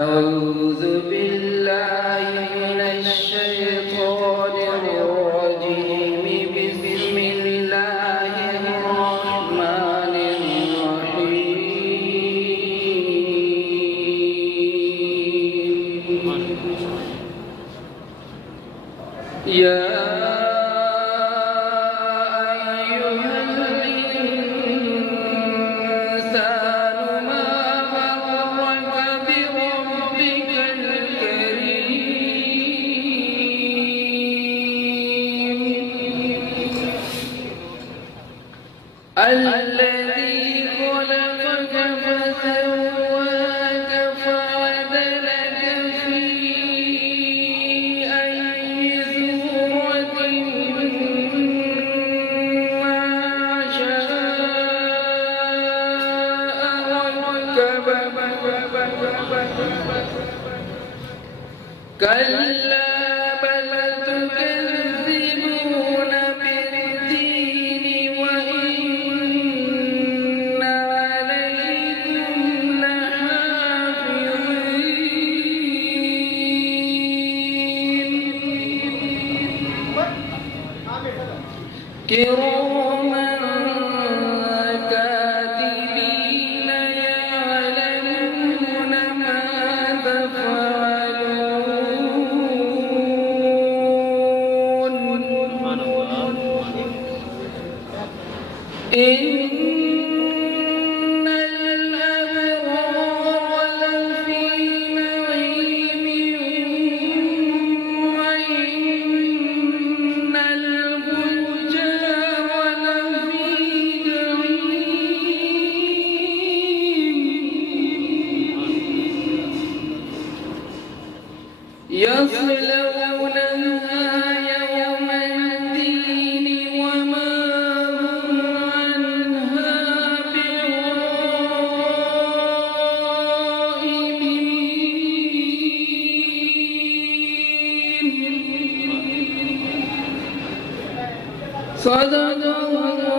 أعوذ بالله من الشيطان الرجيم. بسم الله الرحمن الرحيم. يا الذي خلقك فسواك فعدلك في أي صورة ما شاء ركبك. كلا بل تكذبون بالدين وإن عليكم لحافظين كراما كاتبين يعلمون ما تفعلون. إن الأبرار لفي نعيم وإن الفجار لفي جحيم يصلونها يوم الدين وما هم عنها بغائبين. صدق الله